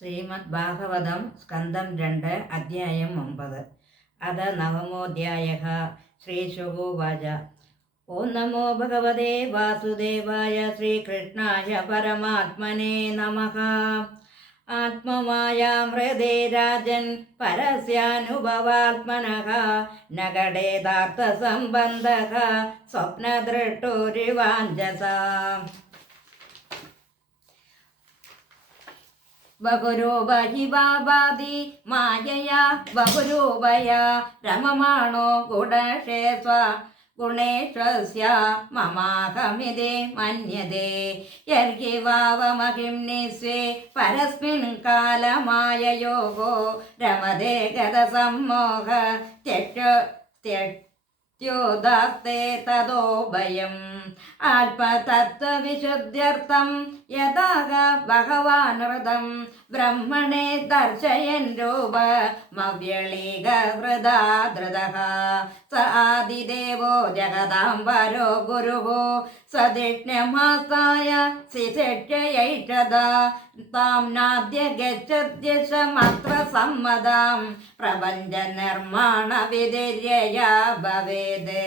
ശ്രീമദ് ഭാഗവതം സ്കന്ധം 2 അധ്യായം 9 അത നവമോധ്യായഃ. ശ്രീശുകോവാച. ഓം നമോ ഭഗവതേ വാസുദേവായ ശ്രീകൃഷ്ണായ പരമാത്മനേ നമഃ. ആത്മമായാമൃതേ രാജൻ പരസ്യാനുഭവാത്മനഃ നഗടേതാർത്ഥസംബന്ധഃ സ്വപ്നദൃഷ്ടോരിവാഞ്ജസാ. ബഹുരൂപഹിവാദി മായയാ ബഹുരൂപയാ രമമാണോ ഗുണക്ഷേസ്വ ഗുണേശ്വസ്യ മമാഹമിതി മന്യതേ യർഹി വാവമഹിംനിസ്വേ പരസ്മിൻ കാലമായയോഗോ രമതേ ഗതസമ്മോഹ ത്യോദാസ്തേ തതോ ഭയം ആത്മതത്വവിശുദ്ധ്യർത്ഥം യഥാ ഭഗവാനൃതം ബ്രഹ്മണേ ദർശയൻ രൂപമവ്യളീകൃതാധൃതഃ സ ആദിദേവോ ജഗദാംബരോ ഗുരുഃ സദിഷ്ണ്യമാസായ ശിശിഷ്യൈഷദാ താം നാദ്യ ഗച്ഛദ്യശമത്ര സമ്മതാം പ്രപഞ്ച നിർമ്മാണ വിധിര്യയാ ഭവേത്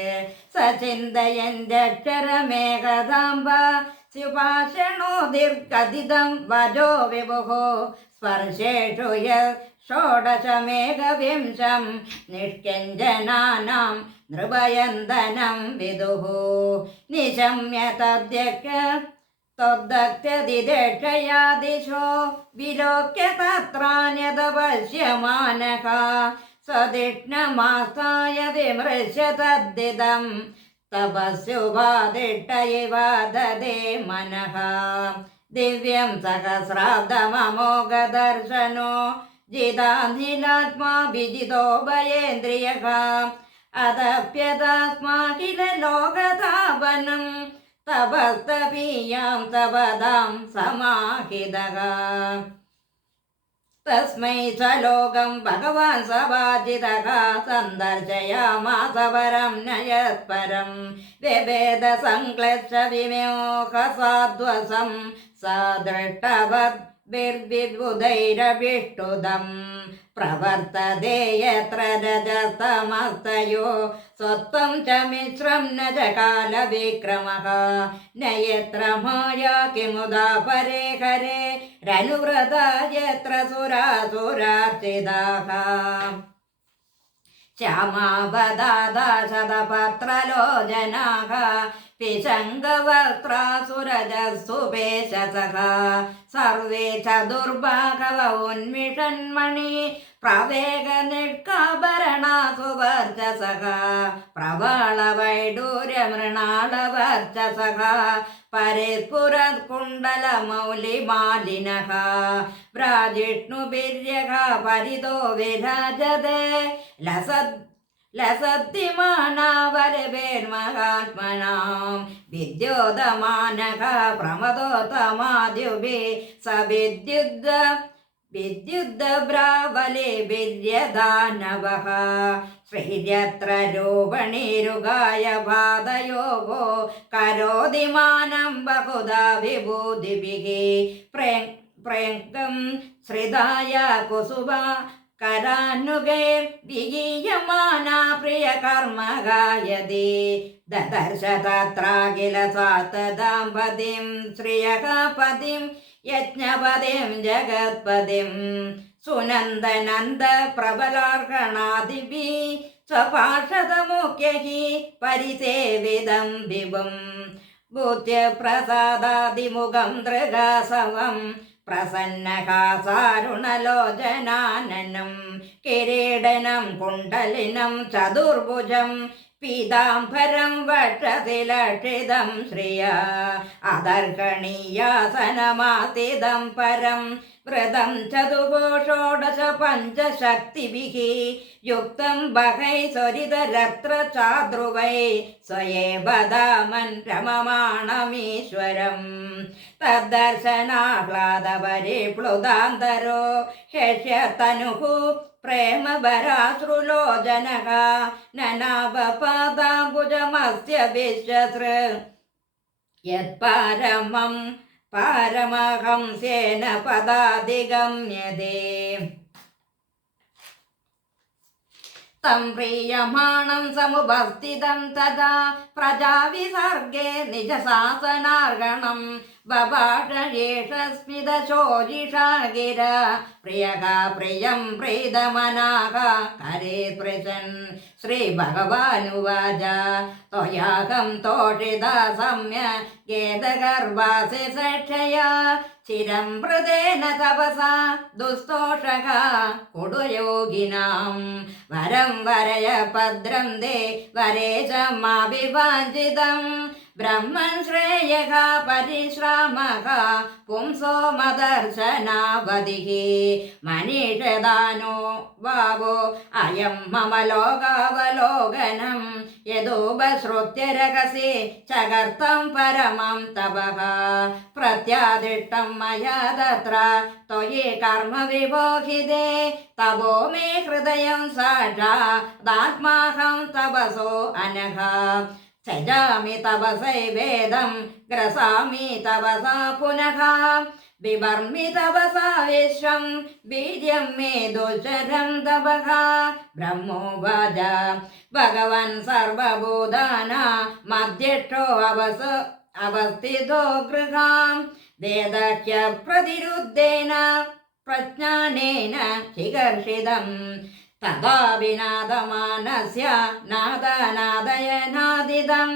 സചിന്തയന്റക്ഷരമേകദാംബ സുഭാഷണോദിർകഥിതം വജോ വിഭുഃ സ്പർശേഷു ഷോഡശമേകവിംശം നിഷ്കിഞ്ചനാനാം നൃപയന്തനം വിദുഃ നിശമ്യ ത്വദ്ദഗ്ധ്യതിദേക്ഷയാ ദിശോ വിലോക്യ തത്രാന്യതപശ്യമാനഃ സദിഷ്ണമാസായ വിമൃശ്യ തദ്ദിദം തപസ്യുപാദിഷ്ടയിവ ദദേ മനഃ ദിവ്യം സഹസ്രാബ്ദമമോഘദർശനോ ജിതാനിലാത്മാ വിജിതോ ഭയേന്ദ്രിയഃ അതപ്യതസ്മാകില ലോകതാപനം തപസ്തപീയാം തപദാം സമാഹിതഃ തസ്മൈ സ്വലോകം ഭഗവാൻ സവാജിതഃ സന്ദർശയാമാസ പരം നയത്പരം വ്യഭേദ സംക്ലേശ വിമോഹ സാധ്വസം സദൃഷ്ടവദ് ബിർബിബുധൈരഭിഷ്ടുദം പ്രവർത്തതേ യത്ര രജതമസ്തയോ സ്വത്വം ച മിശ്രം ന ച കാലവിക്രമഃ ന യത്ര മായാ കിമുദാ പരേ ഹരേ രനുവ്രതാ യത്ര സുരാസുരാർച്ചിതാഃ ശ്യാമാവദാദാശതപത്രലോചനാഃ പിശങ്കവസ്ത്രാസുരജസുപേശസഃ സർവേ ചതുർബാഹവ ഉന്മിഷന്മണി പ്രവേഗനിഷ്കാഭരണാസുവർച്ചസഃ പ്രബളവൈഡൂര്യമൃണാളവർച്ചസഃ പരിസ്ഫുരത്കുണ്ടലമൗലിമാലിനഃ വ്രാജിഷ്ണുഭിര്യഃ പരിതോ വിരാജതേ ലസദ്ധിമാനാവരവേർമഹാത്മനാം വിദ്യോതമാനഃ പ്രമദോത്തമാദ്യുഭിः സ വിദ്യുദ്ഭ്രാവലിഭിര്യദാനവഃ ശ്രീര്യത്ര രൂപണീരുകായ പാദയോഗോ കരോതി മാനം ബഹുധാ വിഭൂതിഭിः പ്രേങ്കം ശ്രിതായ കുസുഭ കരാനുഗൈർവിഗീയമാനാ പ്രിയകർമ്മഗായതി ദദർശ തത്രാഖില സ്വാത്തദാംപതിം ശ്രിയഃ പതിം യജ്ഞപതിം ജഗത്പതിം സുനന്ദനന്ദ പ്രബലാർഹണാദിഭിः സ്വപാർഷദമുഖ്യൈഃ പരിസേവിതം വിഭും ഭൂത്യപ്രസാദാദിമുഖം ദൃഗാസവം പ്രസന്നകാസാരുണലോചനാനനം കിരീടനം കുണ്ഡലിനം ചതുർഭുജം പീതാംബരം വക്ഷസിലക്ഷിതം ശ്രിയാ അദർഹണീയാസനമാസിതം പരം വ്രതം ചതുഘോഷോഡശ പഞ്ചശക്തിഭിः യുക്തം ബഹൈസ്വരിതരത്ര ചാദ്രുവൈ സ്വയേവദാമൻ രമമാണമീശ്വരം തദ്ദർശനാഹ്ലാദപരിപ്ലുതാന്തരോ ഹ്യഷ്യതനുഃ പ്രേമഭരാശ്രുലോചനഃ നനാവപാദാംബുജമസ്യ വിശ്വസൃ യത്പരമം പാരമഹംസ്യേന പദാധിഗമ്യതേ. തം പ്രീയമാണം സമുപസ്ഥിതം തഥാ പ്രജാവിസർഗേ നിജശാസനാർഹണം ബഭാഷയേഷസ്മിതശോജിഷാ ഗിര പ്രിയക പ്രിയം പ്രീതമനാക കരേ സ്പൃശൻ. ശ്രീഭഗവാനുവാച ത്വയാഹം തോഷിത സമ്യഗേദഗർഭാസി സക്ഷയാ ചിരം മൃദേന തപസാ ദുസ്തോഷക കുടുയോഗിനാം വരം വരയ ഭദ്രം ദേ വരേശമാഭിവാഞ്ചിതം ബ്രഹ്മൻ ശ്രേയഃ പരിശ്രാമഃ പുംസോ മദർശനാവതിഃ മനീഷദാനോ ഭാവോ അയം മമ ലോകാവലോകനം യദോപശ്രുത്യ രഹസ്യേ ചകർത്തം പരമം തപഃ പ്രത്യാദിഷ്ടം മയാ തത്ര ത്വയി കർമ്മ വിമോഹിതേ തപോ മേ ഹൃദയം സാക്ഷാദാത്മാഹം തപസോ അനഘ സജാമി തപസൈവേദം ഗ്രസാമി തപസാ പുനഃ ബിഭർമി തപസാ വിശ്വം ബീജം മേ ദുശ്ശരം തപഃ. ബ്രഹ്മോവാച ഭഗവൻ സർവഭൂതാനാം മധ്യസ്ഥോ അവസ്ഥിതോ ഗൃഹാം വേദഹ്യ പ്രതിരുദ്ധേന പ്രജ്ഞാനേന ചികർഷിതം തഥാ വിനാദമാനസ്യ നാദനാദയനാദിദം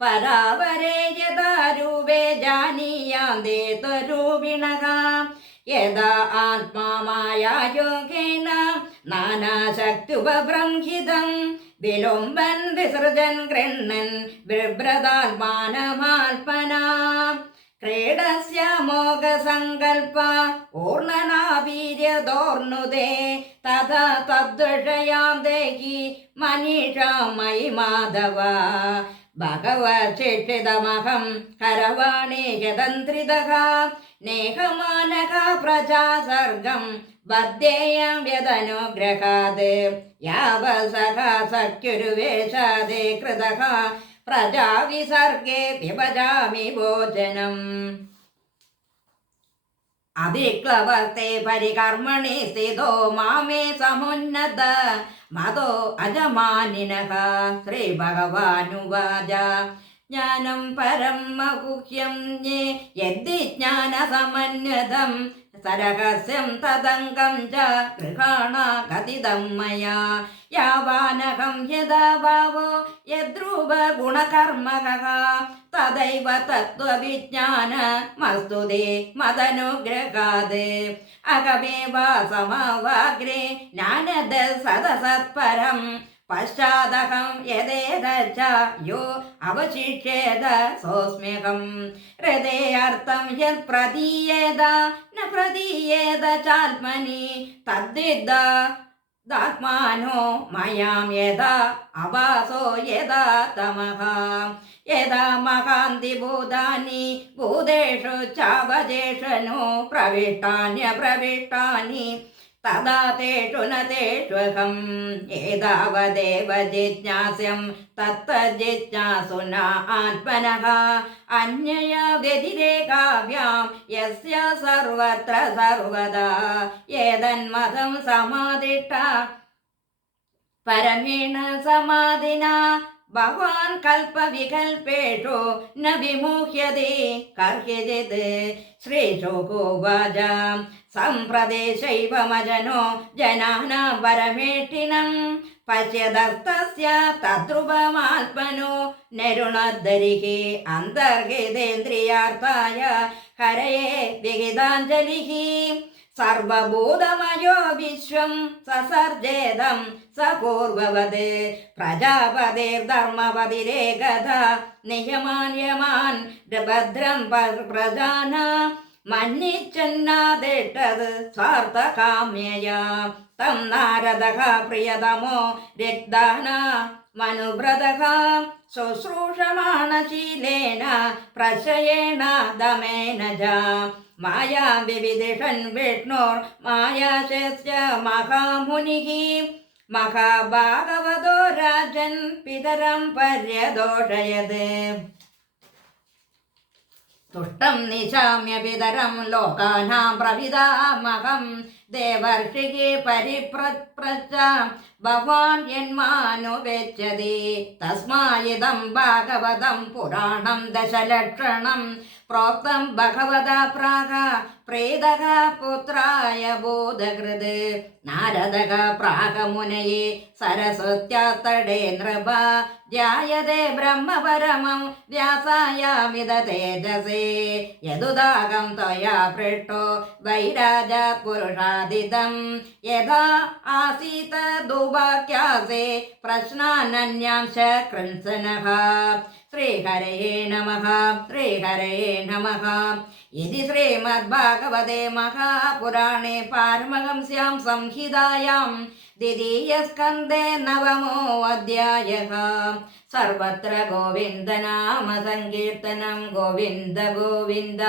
പരാവരേ യഥാ രൂപേ ജാനീയാന്തി ത്വരൂപിണഃ യഥാ ആത്മാ മായായോഗേന നാനാശക്ത്യുപബ്രംഹിതം വിലുംബൻ വിസൃജൻ ഗൃഹ്ണൻ ബിഭ്രതാത്മാനമാത്മനാ ക്രീഡസ്യ മോഹസങ്കൽപ്പ ഊർണനാവീര്യദോർണുദേ തഥാ തദ്വിഷയാം ദേഹി മനീഷാ മയി മാധവ ഭഗവത്ശിക്ഷിതമഹം കരവാണി യതന്ത്രിതഃ നേഹമാനഃ പ്രജാസർഗം ബദ്ധേയം യദനുഗ്രഹാത് യാവസഃ സഖ്യുരുവേഷാദേ കൃതഃ പ്രജാവിസർഗേ വിഭജാമി ഭോജനം. അധിക്ലവർത്തെ പരികർമ്മണി സ്ഥിതോ മാമേ സമുന്നത മതോ അജമാനിനഃ. ശ്രീഭഗവാനുവാച ജ്ഞാനം പരം മഹുഹ്യം യദ്ധി ജ്ഞാനസമന്വിതം സരഹസ്യം തദംഗം ച ഗൃഹാണ കഥിതം മയാ യാവാനഹം യഥാ ഭാവോ യദ്രൂപ ഗുണകർമ്മകഃ തദൈവ തത്വവിജ്ഞാനമസ്തു തേ മദനുഗ്രഹാത്. അഹമേവ സമവാഗ്രേ ജ്ഞാനദ സദസത്പരം പശ്ചാദഹം യദേതച്ച യോ അവശിഷ്യേത സോസ്മ്യഹം. ഹൃദയാർത്ഥം യത് പ്രതീയേത ന പ്രതീയേത ചാത്മനി തദ്വിദ്ധാത്മാനോ മയാം യഥാ അഭാസോ യഥാ തമഃ. യഥാ മഹാന്തി ഭൂതാനി ഭൂതേഷു ചാവജേഷനോ പ്രവിഷ്ടാന്യപ്രവിഷ്ടാനി തദാ തേഷു ന തേഷ്വഹം. ഏതാവദേവ ജിജ്ഞാസ്യം തത്തജിജ്ഞാസുന ആത്മനഃ അന്യയാ വ്യതിരേകാഭ്യാം യസ്യ സർവത്ര സർവദാ ഏതന്മതം സമാധിഷ്ഠ പരമേണ സമാധിനാ ഭഗവാൻ കൽപ്പവികൽപേഷു ന വിമുഹ്യതേ കർഹ്യചിത്. ശ്രീശുകോവാച സംപ്രദേശൈവമജനോ ജനാനാം പരമേഷ്ഠിനം പശ്യതസ്തസ്യ തദ്രുപമാത്മനോ നരുണദ്ധരിഃ അന്തർഹിതേന്ദ്രിയാർത്ഥായ ഹരയേ വിഹിതാഞ്ജലിഃ. സർവഭൂതമയോ വിശ്വം സസർജേദം സപൂർവവത് പ്രജാപതിർധർമ്മപതിരേകഥ നിയമാന്യമാൻ ഭദ്രം പ്രജാന മന്നിച്ചന്നാദിട്ടത് സ്വാർത്ഥകാമ്യയാ. തം നാരദഃ പ്രിയതമോ രക്താന മനുവ്രതഃ ശുശ്രൂഷമാണശീലേന പ്രശയേണ ദമേന ച മായാം വിവിദിഷൻ വിഷ്ണോർ മായാശസ്യ മഹാമുനിഃ. മഹാഭാഗവതോ രാജൻ പിതരം പര്യദോഷയത്. തുഷ്ടം നിശാമ്യ പിതരം ലോകാനാം പ്രവിതാമഹം ദേവർഷികെ പരിപ്രച്ച ഭവാൻ യന്മാനുപേച്യതി തസ്മായിദം ഭാഗവതം പുരാണം ദശലക്ഷണം പ്രോക്തം ഭഗവതാ പ്രാഗ പ്രേതക പുത്രായ ബോധകൃത് നാരദക പ്രാഗമുനയെ സരസ്വത്യാത്തടേ നൃപ ധ്യായതേ ബ്രഹ്മപരമം വ്യാസായാമിത തേജസേ യദുദാഗം ത്വയാ പൃഷ്ടോ വൈരാജാത് പുരുഷാദിതം യഥാ ആസീത ദുവാക്യാസേ പ്രശ്നാനന്യാംശ കൃത്സനഃ ശ്രീഹരയേ നമഃ ശ്രീഹരയേ നമഃ ഇതി ശ്രീമദ്ഭാഗവതേ മഹാപുരാണേ പാരമഹംസ്യാം സംഹിതായാം ദ്വിതീയസ്കന്ധേ നവമോ അധ്യായഃ സർവത്ര ഗോവിന്ദനാമ സങ്കീർത്തനം ഗോവിന്ദ ഗോവിന്ദ.